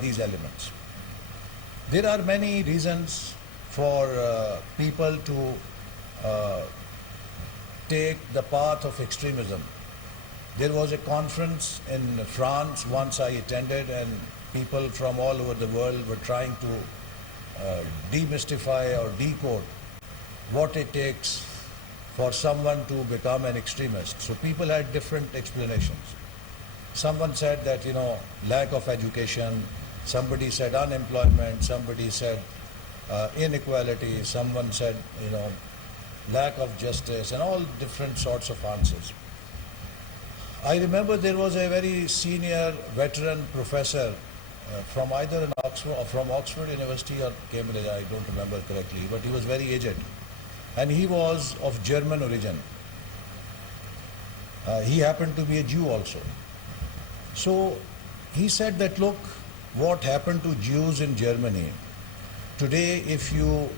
these elements. There are many reasons for people to take the path of extremism. There was a conference in France once I attended, and people from all over the world were trying to demystify or decode what it takes for someone to become an extremist. So people had different explanations. Someone said that, lack of education, somebody said unemployment, somebody said inequality, someone said, lack of justice, and all different sorts of answers. I remember there was a very senior veteran professor from either from Oxford University or Cambridge, I don't remember correctly, but he was very aged. And he was of German origin. He happened to be a Jew also. So he said that, look, what happened to Jews in Germany, today if you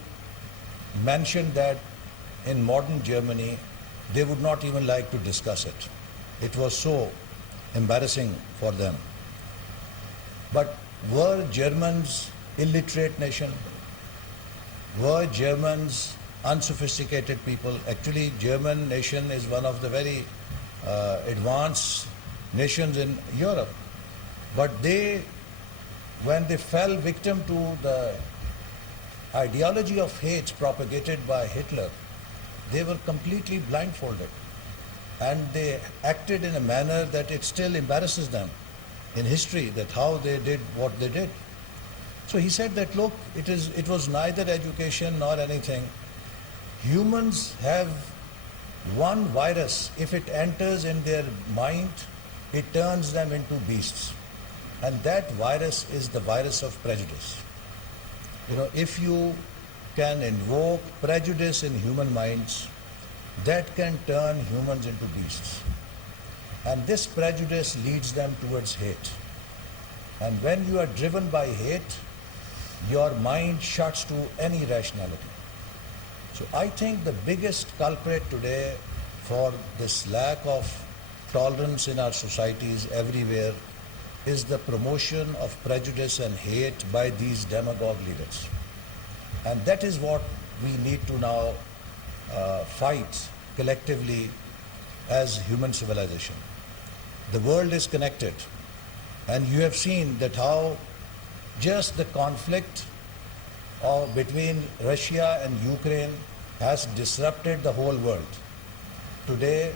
mention that in modern Germany, they would not even like to discuss it. It was so embarrassing for them. But were Germans illiterate nation? Were Germans unsophisticated people? Actually, German nation is one of the very advanced nations in Europe. But they, when they fell victim to the ideology of hate propagated by Hitler, they were completely blindfolded. And they acted in a manner that it still embarrasses them in history, that how they did what they did. So he said that, look, it was neither education nor anything. Humans have one virus. If it enters in their mind, it turns them into beasts. And that virus is the virus of prejudice. If you can invoke prejudice in human minds, that can turn humans into beasts. And this prejudice leads them towards hate. And when you are driven by hate, your mind shuts to any rationality. So I think the biggest culprit today for this lack of tolerance in our societies everywhere is the promotion of prejudice and hate by these demagogue leaders. And that is what we need to now fight collectively as human civilization. The world is connected, and you have seen that how just the conflict between Russia and Ukraine has disrupted the whole world. Today,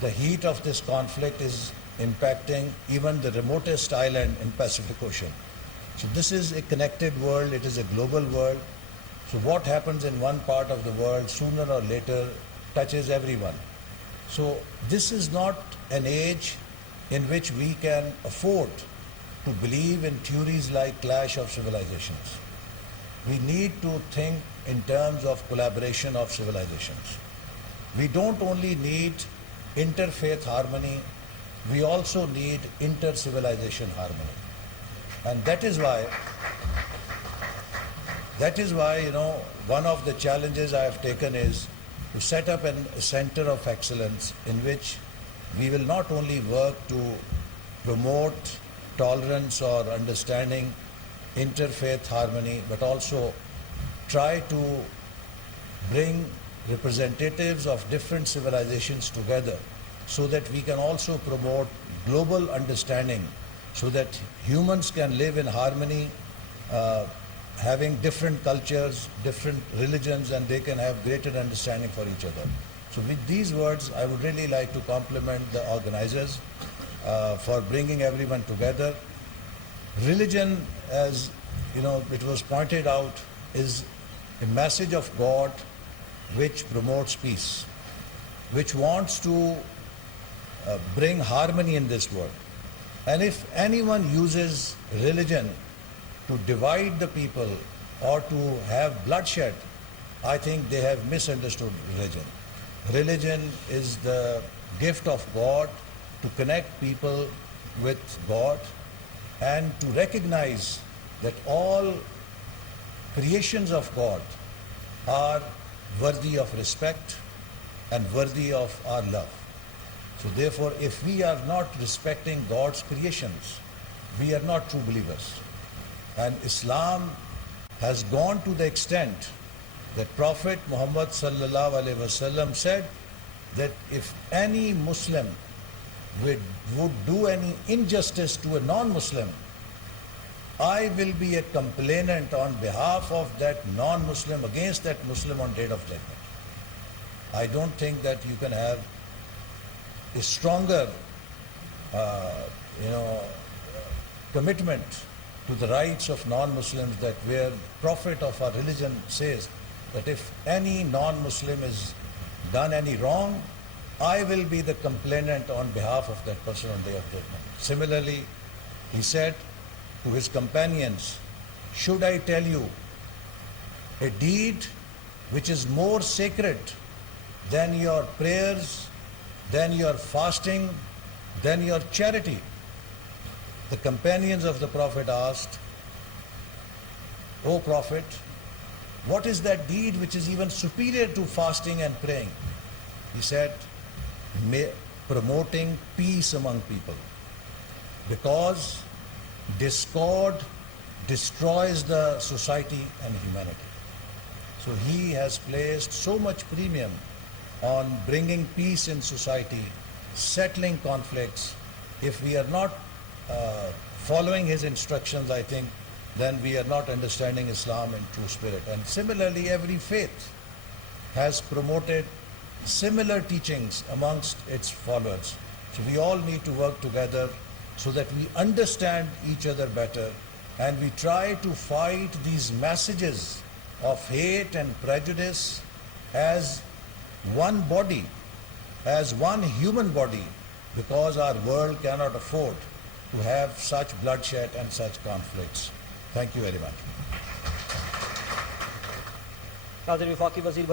the heat of this conflict is impacting even the remotest island in Pacific Ocean. So this is a connected world, it is a global world. So what happens in one part of the world sooner or later touches everyone. So this is not an age in which we can afford to believe in theories like clash of civilizations. We need to think in terms of collaboration of civilizations. We don't only need interfaith harmony, we also need inter-civilization harmony. And that is why, one of the challenges I have taken is to set up a center of excellence in which we will not only work to promote tolerance or understanding, interfaith harmony, but also try to bring representatives of different civilizations together so that we can also promote global understanding so that humans can live in harmony, having different cultures, different religions, and they can have greater understanding for each other. So with these words, I would really like to compliment the organizers for bringing everyone together. Religion, as it was pointed out, is a message of God which promotes peace, which wants to bring harmony in this world. And if anyone uses religion to divide the people or to have bloodshed, I think they have misunderstood religion. Religion is the gift of God to connect people with God and to recognize that all creations of God are worthy of respect and worthy of our love. So therefore, if we are not respecting God's creations, we are not true believers. And Islam has gone to the extent that Prophet Muhammad sallallahu alaihi wasallam said that if any Muslim would do any injustice to a non-Muslim, I will be a complainant on behalf of that non-Muslim against that Muslim on Day of Judgment. I don't think that you can have a stronger, commitment to the rights of non-Muslims, that where Prophet of our religion says that if any non-Muslim is done any wrong, I will be the complainant on behalf of that person on Day of Judgment. Similarly, he said to his companions, should I tell you a deed which is more sacred than your prayers, than your fasting, than your charity? The companions of the Prophet asked, O Prophet, what is that deed which is even superior to fasting and praying? He said, promoting peace among people, because discord destroys the society and humanity. So he has placed so much premium on bringing peace in society, settling conflicts. If we are not following his instructions, I think, then we are not understanding Islam in true spirit. And similarly, every faith has promoted similar teachings amongst its followers. So we all need to work together so that we understand each other better, and we try to fight these messages of hate and prejudice as one body, as one human body, because our world cannot afford to have such bloodshed and such conflicts. Thank you very much. वफाकी वजीर